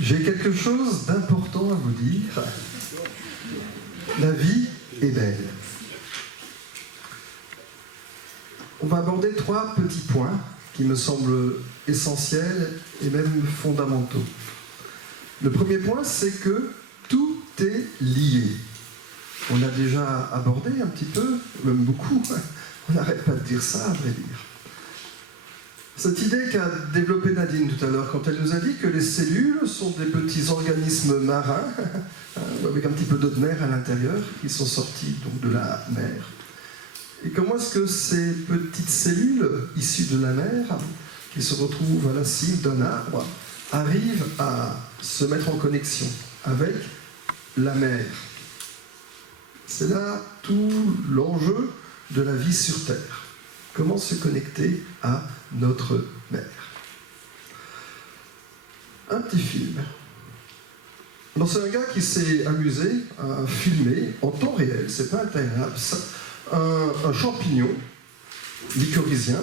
J'ai quelque chose d'important à vous dire. La vie est belle. On va aborder 3 petits points qui me semblent essentiels et même fondamentaux. Le premier point, c'est que tout est lié. On l'a déjà abordé un petit peu, même beaucoup. On n'arrête pas de dire ça, à vrai dire. Cette idée qu'a développée Nadine tout à l'heure, quand elle nous a dit que les cellules sont des petits organismes marins, avec un petit peu d'eau de mer à l'intérieur, qui sont sortis donc de la mer. Et comment est-ce que ces petites cellules issues de la mer, qui se retrouvent à la cime d'un arbre, arrivent à se mettre en connexion avec la mer? C'est là tout l'enjeu de la vie sur Terre. Comment se connecter à notre mer? Un petit film. Alors, c'est un gars qui s'est amusé à filmer en temps réel, c'est pas un time-lapse, un champignon mycorhizien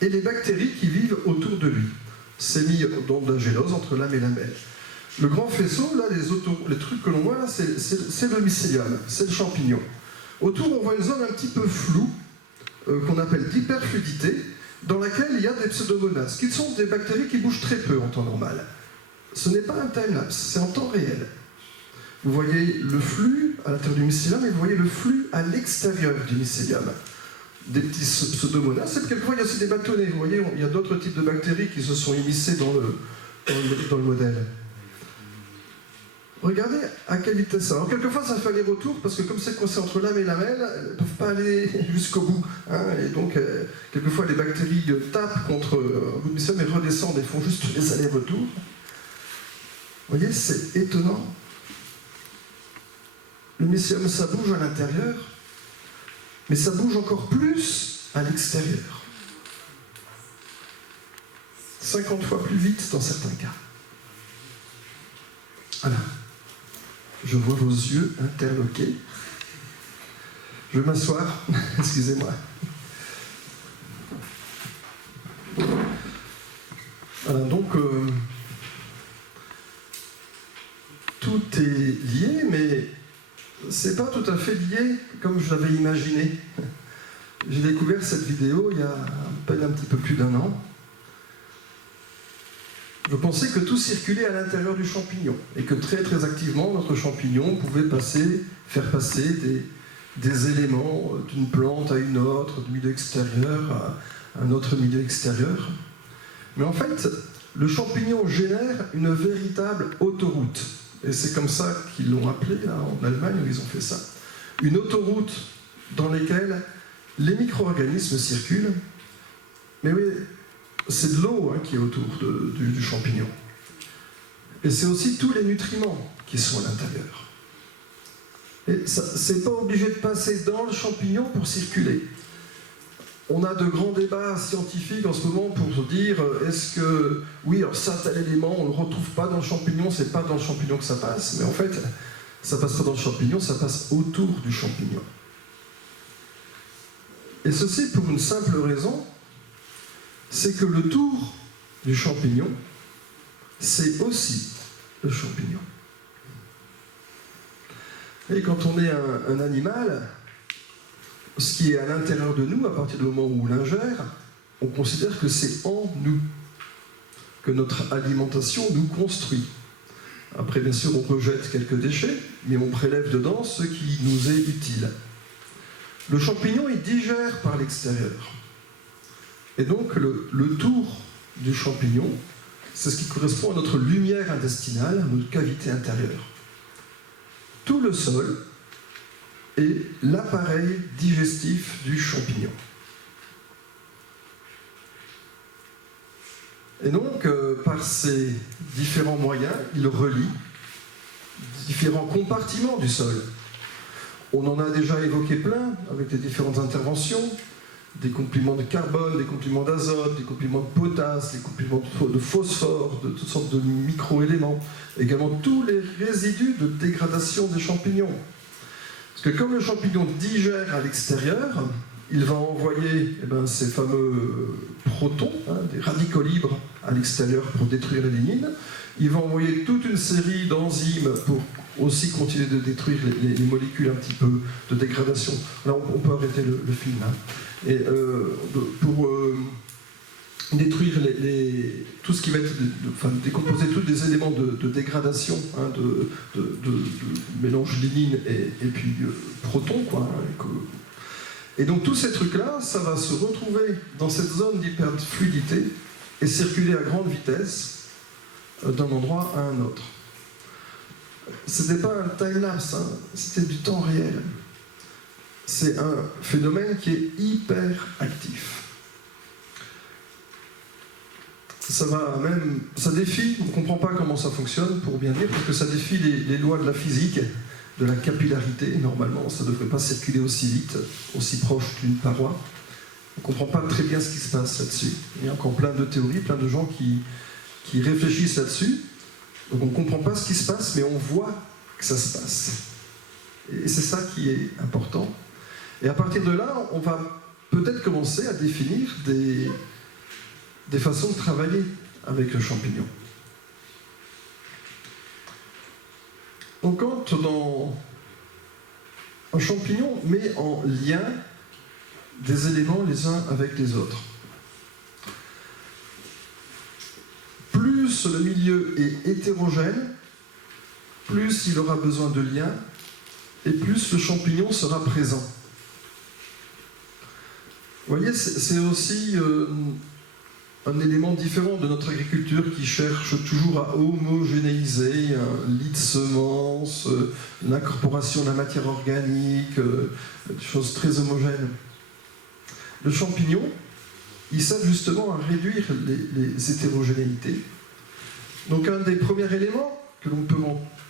et les bactéries qui vivent autour de lui. C'est mis dans de la gélose entre l'âme et la mer. Le grand faisceau, là, les trucs que l'on voit là, c'est le mycélium, c'est le champignon. Autour, on voit une zone un petit peu floue, qu'on appelle d'hyperfluidité, dans laquelle il y a des pseudomonas, qui sont des bactéries qui bougent très peu en temps normal. Ce n'est pas un time-lapse, c'est en temps réel. Vous voyez le flux à l'intérieur du mycélium et vous voyez le flux à l'extérieur du mycélium. Des petits pseudomonas, et quelquefois il y a aussi des bâtonnets. Vous voyez, il y a d'autres types de bactéries qui se sont immiscées dans le modèle. Regardez à quelle vitesse ça. Alors quelquefois ça fait aller-retour parce que comme c'est coincé entre l'âme et la mer, elles ne peuvent pas aller jusqu'au bout. Et donc quelquefois les bactéries tapent contre un bout de mycélium et redescendent et font juste les allers-retours. Vous voyez, c'est étonnant. Le mycélium, ça bouge à l'intérieur, mais ça bouge encore plus à l'extérieur. 50 fois plus vite dans certains cas. Voilà. Je vois vos yeux interloqués. Je vais m'asseoir. Excusez-moi. Voilà, donc, tout est lié, mais c'est pas tout à fait lié comme je l'avais imaginé. J'ai découvert cette vidéo il y a à peine un petit peu plus d'1 an. Je pensais que tout circulait à l'intérieur du champignon et que très très activement notre champignon pouvait faire passer des éléments d'une plante à une autre, du milieu extérieur à un autre milieu extérieur. Mais en fait, le champignon génère une véritable autoroute. Et c'est comme ça qu'ils l'ont appelé là, en Allemagne où ils ont fait ça. Une autoroute dans laquelle les micro-organismes circulent. Mais oui, c'est de l'eau qui est autour du champignon. Et c'est aussi tous les nutriments qui sont à l'intérieur. Et c'est pas obligé de passer dans le champignon pour circuler. On a de grands débats scientifiques en ce moment pour se dire est-ce que, oui, alors ça, tel élément, on ne le retrouve pas dans le champignon, c'est pas dans le champignon que ça passe, mais en fait, ça passe pas dans le champignon, ça passe autour du champignon. Et ceci pour une simple raison, c'est que le tour du champignon, c'est aussi le champignon. Et quand on est un animal, ce qui est à l'intérieur de nous, à partir du moment où on l'ingère, on considère que c'est en nous, que notre alimentation nous construit. Après, bien sûr, on rejette quelques déchets, mais on prélève dedans ce qui nous est utile. Le champignon, il digère par l'extérieur. Et donc, le tour du champignon, c'est ce qui correspond à notre lumière intestinale, à notre cavité intérieure. Tout le sol est l'appareil digestif du champignon. Et donc, par ces différents moyens, il relie différents compartiments du sol. On en a déjà évoqué plein avec les différentes interventions. Des compléments de carbone, des compléments d'azote, des compléments de potasse, des compléments de phosphore, de toutes sortes de micro-éléments. Également tous les résidus de dégradation des champignons. Parce que comme le champignon digère à l'extérieur, il va envoyer ces fameux protons, des radicaux libres, à l'extérieur pour détruire les lignines. Il va envoyer toute une série d'enzymes pour aussi continuer de détruire les molécules un petit peu de dégradation. Là, on peut arrêter le film. Et pour détruire tout ce qui va être, décomposer tous les éléments de dégradation, de mélange lignine et puis proton, quoi. Et donc tous ces trucs-là, ça va se retrouver dans cette zone d'hyperfluidité et circuler à grande vitesse d'un endroit à un autre. Ce n'était pas un time-lapse, c'était du temps réel. C'est un phénomène qui est hyper actif. Ça défie, on ne comprend pas comment ça fonctionne, pour bien dire, parce que ça défie les lois de la physique, de la capillarité. Normalement, ça ne devrait pas circuler aussi vite, aussi proche d'une paroi. On ne comprend pas très bien ce qui se passe là-dessus. Il y a encore plein de théories, plein de gens qui réfléchissent là-dessus. Donc on ne comprend pas ce qui se passe, mais on voit que ça se passe. Et c'est ça qui est important. Et à partir de là, on va peut-être commencer à définir des façons de travailler avec le champignon. Donc quand un champignon met en lien des éléments les uns avec les autres, plus le milieu est hétérogène, plus il aura besoin de liens et plus le champignon sera présent. Vous voyez, c'est aussi un élément différent de notre agriculture qui cherche toujours à homogénéiser un lit de semences, l'incorporation de la matière organique, des choses très homogènes. Le champignon, il sert justement à réduire les hétérogénéités. Donc un des premiers éléments que l'on peut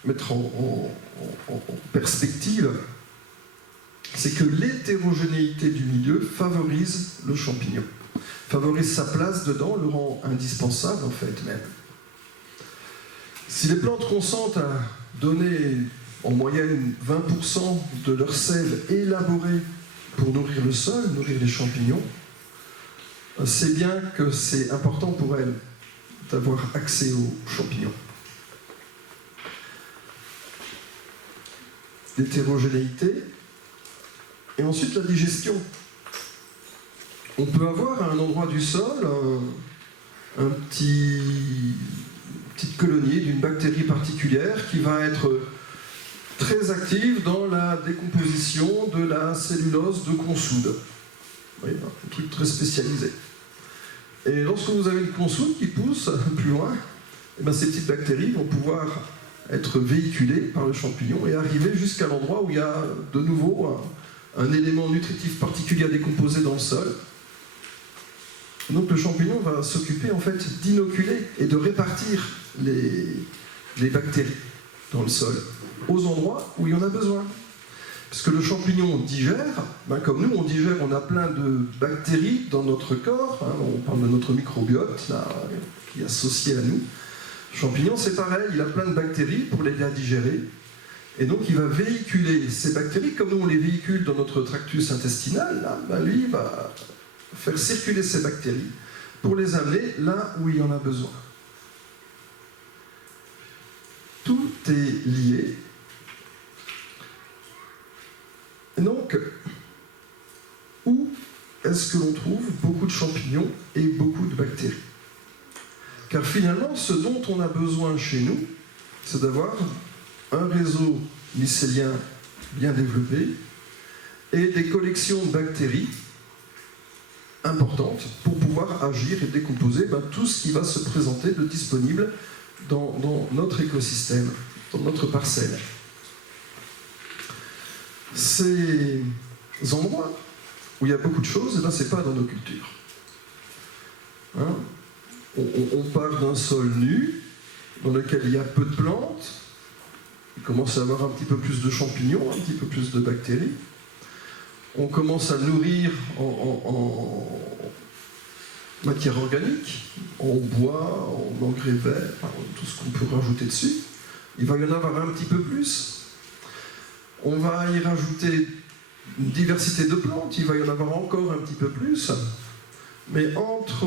mettre en perspective, c'est que l'hétérogénéité du milieu favorise le champignon, favorise sa place dedans, le rend indispensable en fait même. Si les plantes consentent à donner en moyenne 20% de leur sel élaboré pour nourrir le sol, nourrir les champignons, c'est bien que c'est important pour elles d'avoir accès aux champignons. L'hétérogénéité et ensuite la digestion. On peut avoir à un endroit du sol une petite colonie d'une bactérie particulière qui va être très active dans la décomposition de la cellulose de consoude. Oui, un truc très spécialisé. Et lorsque vous avez une consoude qui pousse plus loin, ces petites bactéries vont pouvoir être véhiculées par le champignon et arriver jusqu'à l'endroit où il y a de nouveau un élément nutritif particulier à décomposer dans le sol. Donc le champignon va s'occuper en fait d'inoculer et de répartir les bactéries dans le sol aux endroits où il y en a besoin. Parce que le champignon digère, comme nous on digère, on a plein de bactéries dans notre corps, on parle de notre microbiote là, qui est associé à nous. Le champignon c'est pareil, il a plein de bactéries pour l'aider à digérer, et donc il va véhiculer ces bactéries, comme nous on les véhicule dans notre tractus intestinal, là, lui il va faire circuler ces bactéries pour les amener là où il y en a besoin. Tout est lié. Et donc, où est-ce que l'on trouve beaucoup de champignons et beaucoup de bactéries? Car finalement, ce dont on a besoin chez nous, c'est d'avoir un réseau mycélien bien développé et des collections de bactéries importantes pour pouvoir agir et décomposer tout ce qui va se présenter de disponible dans notre écosystème, dans notre parcelle. Ces endroits où il y a beaucoup de choses, ce n'est pas dans nos cultures. On part d'un sol nu, dans lequel il y a peu de plantes, il commence à avoir un petit peu plus de champignons, un petit peu plus de bactéries. On commence à nourrir en matière organique, en bois, en engrais verts, tout ce qu'on peut rajouter dessus. Il va y en avoir un petit peu plus. On va y rajouter une diversité de plantes, il va y en avoir encore un petit peu plus. Mais entre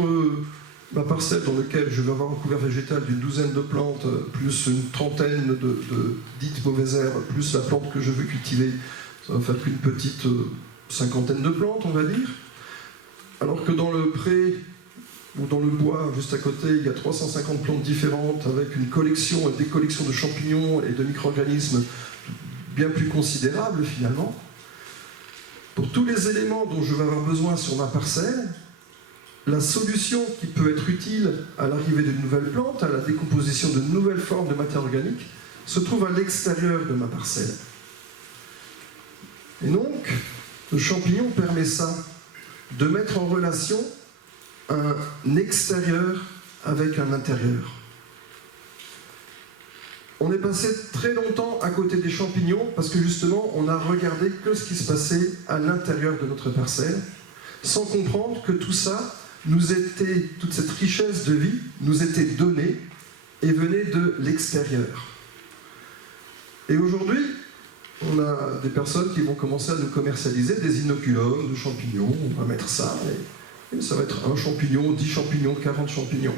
ma parcelle dans laquelle je vais avoir un couvert végétal d'une douzaine de plantes, plus une trentaine de dites mauvaises herbes, plus la plante que je veux cultiver, ça va faire qu'une petite cinquantaine de plantes, on va dire. Alors que dans le pré ou dans le bois, juste à côté, il y a 350 plantes différentes avec une collection et des collections de champignons et de micro-organismes bien plus considérables finalement. Pour tous les éléments dont je vais avoir besoin sur ma parcelle, la solution qui peut être utile à l'arrivée d'une nouvelle plante, à la décomposition de nouvelles formes de matière organique, se trouve à l'extérieur de ma parcelle. Et donc, le champignon permet ça, de mettre en relation un extérieur avec un intérieur. On est passé très longtemps à côté des champignons parce que justement, on n'a regardé que ce qui se passait à l'intérieur de notre parcelle, sans comprendre que tout ça toute cette richesse de vie nous était donnée et venait de l'extérieur. Et aujourd'hui, on a des personnes qui vont commencer à nous commercialiser des inoculums de champignons. On va mettre ça, et ça va être un champignon, 10 champignons, 40 champignons.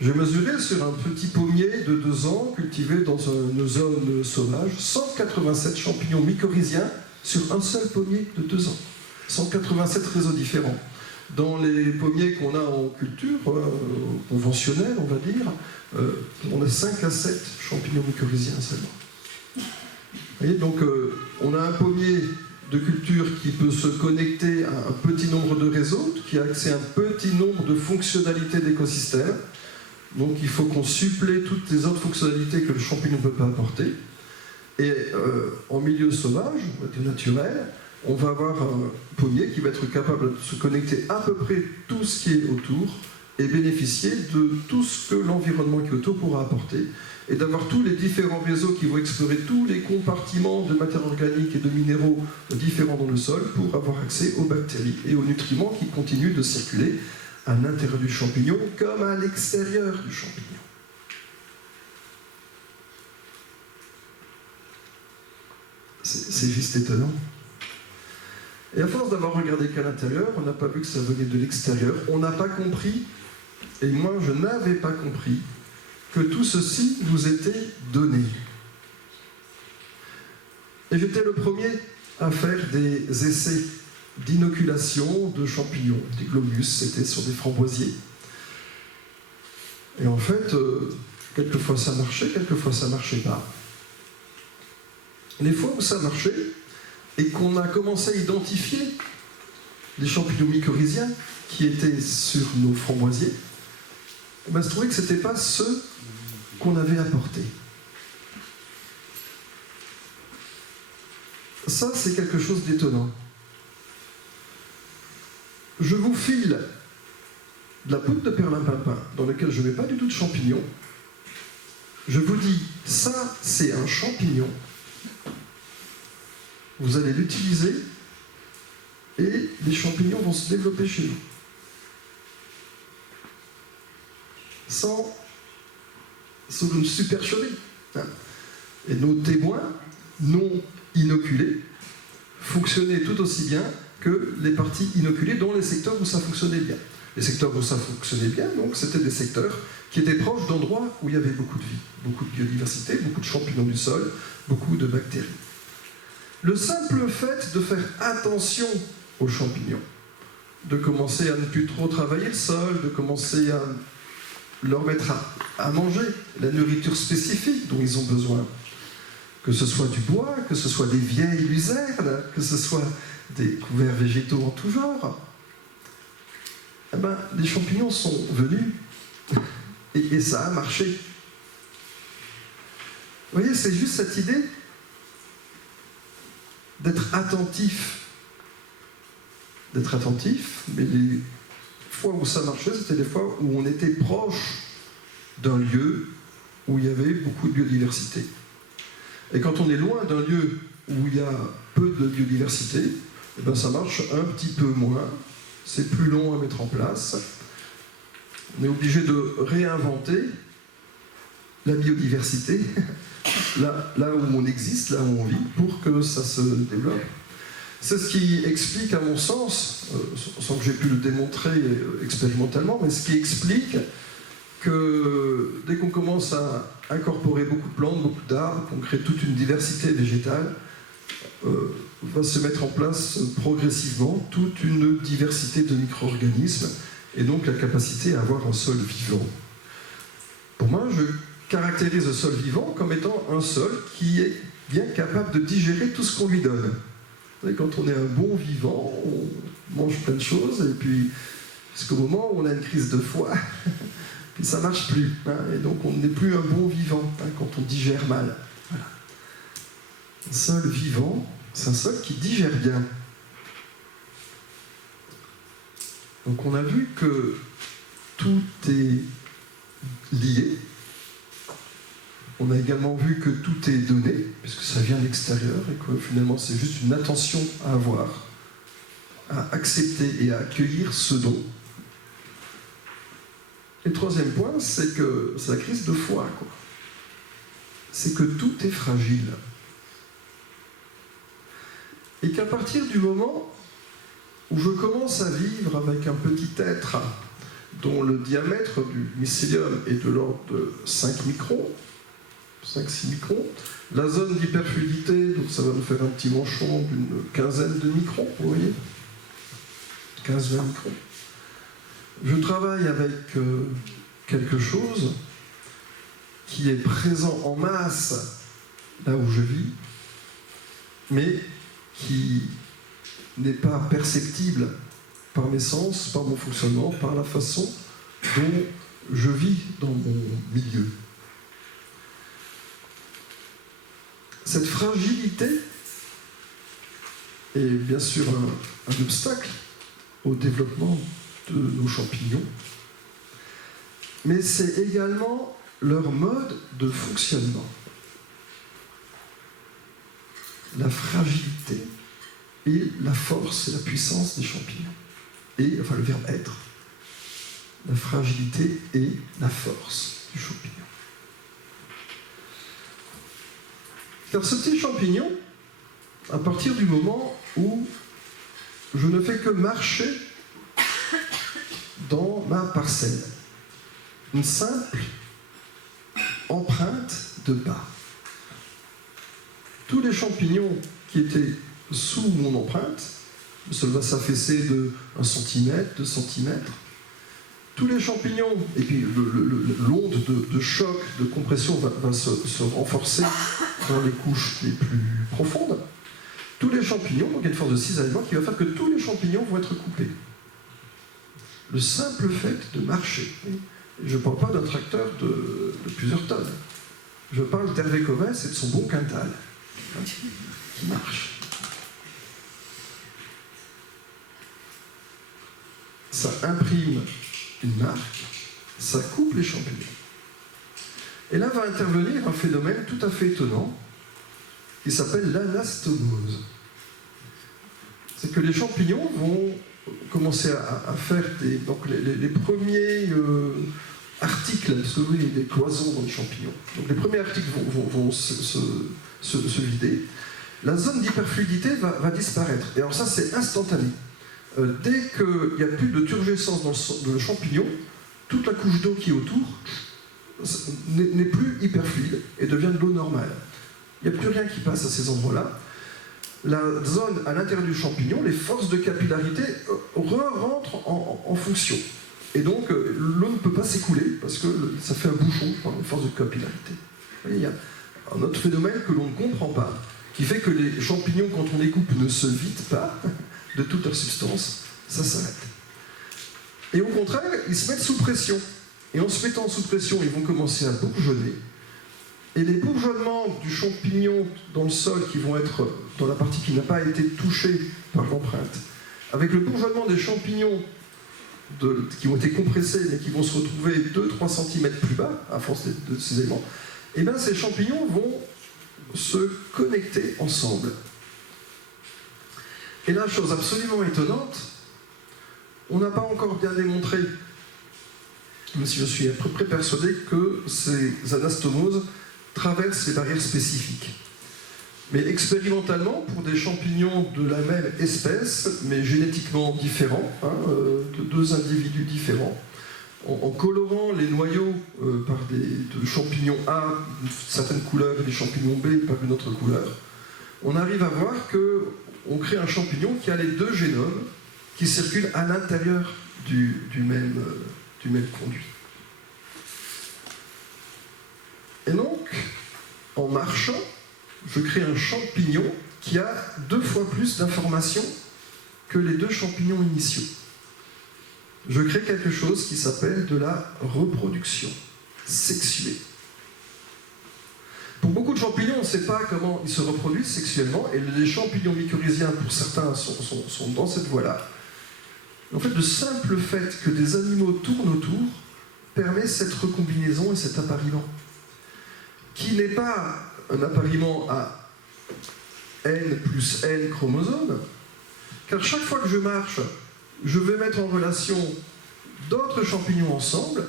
J'ai mesuré sur un petit pommier de 2 ans, cultivé dans une zone sauvage, 187 champignons mycorhiziens sur un seul pommier de 2 ans. 187 réseaux différents. Dans les pommiers qu'on a en culture conventionnelle, on va dire, on a 5 à 7 champignons mycorhiziens seulement. Vous voyez, donc on a un pommier de culture qui peut se connecter à un petit nombre de réseaux, qui a accès à un petit nombre de fonctionnalités d'écosystème. Donc il faut qu'on supplée toutes les autres fonctionnalités que le champignon ne peut pas apporter. Et en milieu sauvage, naturel, on va avoir un pommier qui va être capable de se connecter à peu près tout ce qui est autour et bénéficier de tout ce que l'environnement qui est autour pourra apporter, et d'avoir tous les différents réseaux qui vont explorer tous les compartiments de matière organique et de minéraux différents dans le sol pour avoir accès aux bactéries et aux nutriments qui continuent de circuler à l'intérieur du champignon comme à l'extérieur du champignon. C'est juste étonnant. Et à force d'avoir regardé qu'à l'intérieur, on n'a pas vu que ça venait de l'extérieur, on n'a pas compris, et moi je n'avais pas compris, que tout ceci nous était donné. Et j'étais le premier à faire des essais d'inoculation de champignons, des glomus, c'était sur des framboisiers. Et en fait, quelquefois ça marchait, quelquefois ça marchait pas. Les fois où ça marchait, et qu'on a commencé à identifier les champignons mycorhiziens qui étaient sur nos framboisiers, ben, je trouvais que ce n'était pas ceux qu'on avait apportés. Ça, c'est quelque chose d'étonnant. Je vous file de la poudre de perlimpinpin dans laquelle je ne mets pas du tout de champignons. Je vous dis, ça, c'est un champignon. Vous allez l'utiliser et les champignons vont se développer chez vous. Sans une supercherie. Et nos témoins non inoculés fonctionnaient tout aussi bien que les parties inoculées dans les secteurs où ça fonctionnait bien. Les secteurs où ça fonctionnait bien, donc, c'était des secteurs qui étaient proches d'endroits où il y avait beaucoup de vie, beaucoup de biodiversité, beaucoup de champignons du sol, beaucoup de bactéries. Le simple fait de faire attention aux champignons, de commencer à ne plus trop travailler le sol, de commencer à leur mettre à manger la nourriture spécifique dont ils ont besoin, que ce soit du bois, que ce soit des vieilles luzernes, que ce soit des couverts végétaux en tout genre, eh ben, les champignons sont venus et ça a marché. Vous voyez, c'est juste cette idée d'être attentif, mais les fois où ça marchait, c'était les fois où on était proche d'un lieu où il y avait beaucoup de biodiversité. Et quand on est loin d'un lieu où il y a peu de biodiversité, eh ben ça marche un petit peu moins, c'est plus long à mettre en place. On est obligé de réinventer la biodiversité là où on existe, là où on vit, pour que ça se développe. C'est ce qui explique, à mon sens, sans que j'ai pu le démontrer expérimentalement, mais ce qui explique que dès qu'on commence à incorporer beaucoup de plantes, beaucoup d'arbres, qu'on crée toute une diversité végétale, va se mettre en place progressivement toute une diversité de micro-organismes et donc la capacité à avoir un sol vivant. Pour moi, je caractérise le sol vivant comme étant un sol qui est bien capable de digérer tout ce qu'on lui donne. Vous savez, quand on est un bon vivant, on mange plein de choses et puis jusqu'au moment où on a une crise de foie, puis ça ne marche plus. Hein, et donc on n'est plus un bon vivant hein, quand on digère mal. Voilà. Un sol vivant, c'est un sol qui digère bien. Donc on a vu que tout est lié. On a également vu que tout est donné, puisque ça vient de l'extérieur, et que finalement c'est juste une attention à avoir, à accepter et à accueillir ce don. Et le troisième point, c'est que c'est la crise de foi, quoi. C'est que tout est fragile. Et qu'à partir du moment où je commence à vivre avec un petit être dont le diamètre du mycélium est de l'ordre de 5 microns, 5-6 microns, la zone d'hyperfluidité, donc ça va nous faire un petit manchon d'une quinzaine de microns, vous voyez, 15-20 microns. Je travaille avec quelque chose qui est présent en masse là où je vis, mais qui n'est pas perceptible par mes sens, par mon fonctionnement, par la façon dont je vis dans mon milieu. Cette fragilité est bien sûr un obstacle au développement de nos champignons, mais c'est également leur mode de fonctionnement. La fragilité et la force et la puissance des champignons. Et, enfin, le verbe être. La fragilité et la force du champignon. Car ce petit champignon, à partir du moment où je ne fais que marcher dans ma parcelle, une simple empreinte de pas. Tous les champignons qui étaient sous mon empreinte, le sol va s'affaisser de 1 cm, 2 cm. Tous les champignons, et puis l'onde de choc, de compression va se renforcer dans les couches les plus profondes. Tous les champignons, donc il y a une force de cisaillement qui va faire que tous les champignons vont être coupés. Le simple fait de marcher. Je ne parle pas d'un tracteur de plusieurs tonnes. Je parle d'Hervé Covès et de son bon quintal, qui marche. Ça imprime une marque, ça coupe les champignons. Et là va intervenir un phénomène tout à fait étonnant qui s'appelle l'anastomose. C'est que les champignons vont commencer à faire les premiers articles, parce que oui, il y a des cloisons dans les champignons. Donc les premiers articles vont se vider. La zone d'hyperfluidité va disparaître. Et alors ça, c'est instantané. Dès qu'il n'y a plus de turgescence dans le champignon, toute la couche d'eau qui est autour n'est plus hyperfluide et devient de l'eau normale. Il n'y a plus rien qui passe à ces endroits-là. La zone à l'intérieur du champignon, les forces de capillarité rentrent en fonction. Et donc, l'eau ne peut pas s'écouler parce que ça fait un bouchon par les forces de capillarité. Vous voyez, il y a un autre phénomène que l'on ne comprend pas, qui fait que les champignons, quand on les coupe, ne se vident pas de toute leur substance, ça s'arrête. Et au contraire, ils se mettent sous pression. Et en se mettant sous pression, ils vont commencer à bourgeonner. Et les bourgeonnements du champignon dans le sol, qui vont être dans la partie qui n'a pas été touchée par l'empreinte, avec le bourgeonnement des champignons qui ont été compressés, mais qui vont se retrouver 2-3 cm plus bas, à force de ces éléments, et bien ces champignons vont se connecter ensemble. Et là, chose absolument étonnante, on n'a pas encore bien démontré, même si je suis à peu près persuadé que ces anastomoses traversent les barrières spécifiques. Mais expérimentalement, pour des champignons de la même espèce, mais génétiquement différents, de deux individus différents, en colorant les noyaux par de champignons A d'une certaine couleur et des champignons B par une autre couleur, on arrive à voir qu'on crée un champignon qui a les deux génomes qui circulent à l'intérieur du même conduit. Et donc, en marchant, je crée un champignon qui a 2 fois plus d'informations que les 2 champignons initiaux. Je crée quelque chose qui s'appelle de la reproduction sexuée. Pour beaucoup de champignons, on ne sait pas comment ils se reproduisent sexuellement, et les champignons mycorhiziens, pour certains, sont dans cette voie-là. En fait, le simple fait que des animaux tournent autour permet cette recombinaison et cet appariement, qui n'est pas un appariement à N plus N chromosomes, car chaque fois que je marche, je vais mettre en relation d'autres champignons ensemble,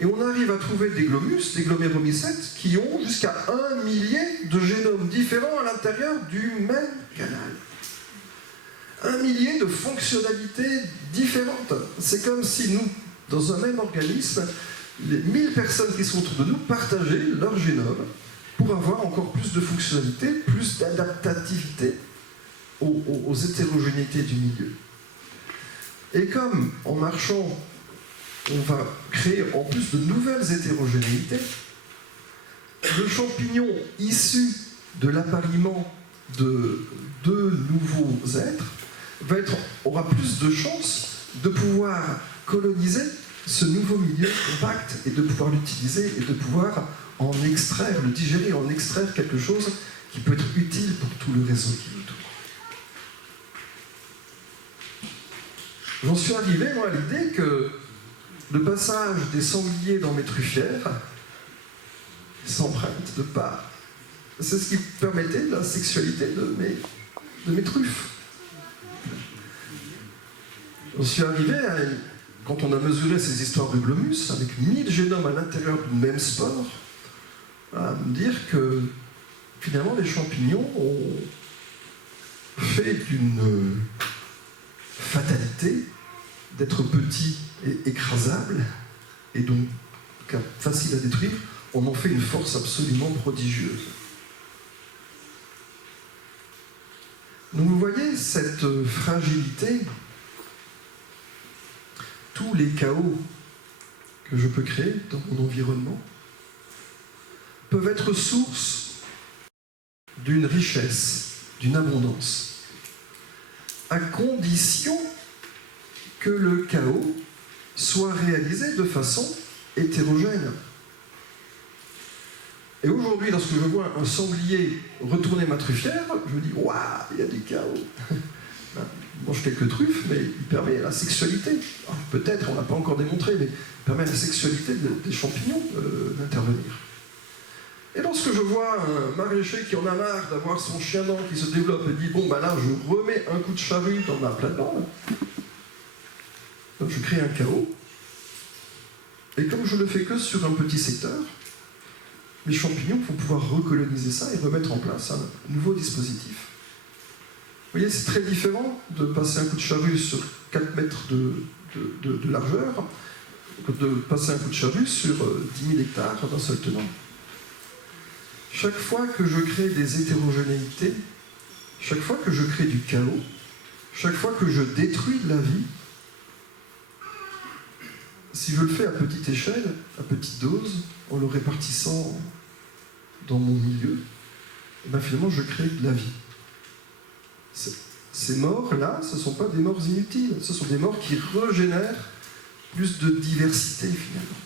et on arrive à trouver des glomus, des gloméromycètes, qui ont jusqu'à 1 millier de génomes différents à l'intérieur du même canal. 1 millier de fonctionnalités différentes. C'est comme si nous, dans un même organisme, les 1000 personnes qui sont autour de nous partageaient leur génome pour avoir encore plus de fonctionnalités, plus d'adaptativité aux hétérogénéités du milieu. Et comme, en marchant, on va créer en plus de nouvelles hétérogénéités, le champignon issu de l'appariement de 2 nouveaux êtres aura plus de chances de pouvoir coloniser ce nouveau milieu compact et de pouvoir l'utiliser et de pouvoir en extraire, le digérer, en extraire quelque chose qui peut être utile pour tout le réseau qui est autour. J'en suis arrivé, moi, à l'idée que le passage des sangliers dans mes truffières s'empreinte de part. C'est ce qui permettait la sexualité de mes truffes. J'en suis arrivé quand on a mesuré ces histoires de glomus, avec 1000 génomes à l'intérieur d'une même spore, à me dire que finalement les champignons ont fait d'une fatalité d'être petits et écrasables, et donc facile à détruire, on en fait une force absolument prodigieuse. Donc vous voyez cette fragilité, tous les chaos que je peux créer dans mon environnement peuvent être source d'une richesse, d'une abondance, à condition que le chaos soit réalisé de façon hétérogène. Et aujourd'hui, lorsque je vois un sanglier retourner ma truffière, je me dis « Waouh, il y a du chaos !» Il mange quelques truffes, mais il permet la sexualité. Peut-être, on ne l'a pas encore démontré, mais il permet à la sexualité des champignons d'intervenir. Et lorsque je vois un maraîcher qui en a marre d'avoir son chien dent qui se développe et dit « Bon, ben là, je remets un coup de charrue dans ma plate-bande », donc je crée un chaos. Et comme je ne le fais que sur un petit secteur, les champignons vont pouvoir recoloniser ça et remettre en place un nouveau dispositif. Vous voyez, c'est très différent de passer un coup de charrue sur 4 mètres de largeur, que de passer un coup de charrue sur 10 000 hectares d'un seul tenant. Chaque fois que je crée des hétérogénéités, chaque fois que je crée du chaos, chaque fois que je détruis de la vie, si je le fais à petite échelle, à petite dose, en le répartissant dans mon milieu, et bien finalement je crée de la vie. Ces morts-là, ce ne sont pas des morts inutiles, ce sont des morts qui régénèrent plus de diversité finalement.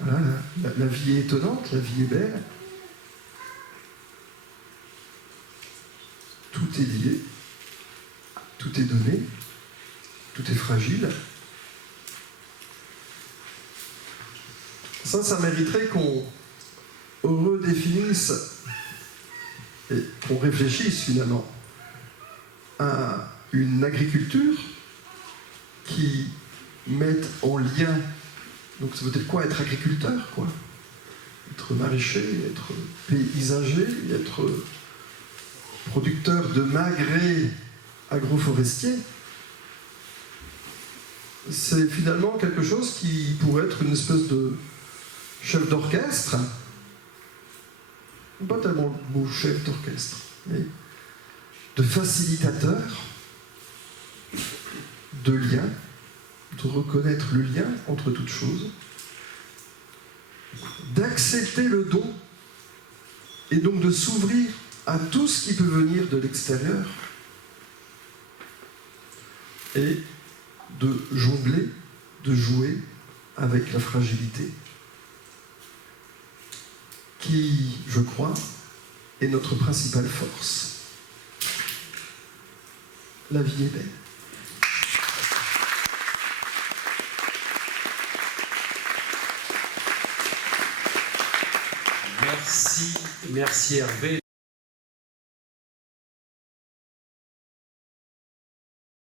Voilà, la vie est étonnante, la vie est belle. Tout est lié, tout est donné, tout est fragile. Ça mériterait qu'on redéfinisse et qu'on réfléchisse finalement à une agriculture qui mette en lien, donc ça veut dire quoi être agriculteur, quoi, être maraîcher, être paysager, être producteur de magrets agroforestiers, c'est finalement quelque chose qui pourrait être une espèce de chef d'orchestre, pas tellement le mot chef d'orchestre, mais de facilitateur, de lien, de reconnaître le lien entre toutes choses, d'accepter le don et donc de s'ouvrir à tout ce qui peut venir de l'extérieur et de jongler, de jouer avec la fragilité qui, je crois, est notre principale force. La vie est belle. Merci Hervé.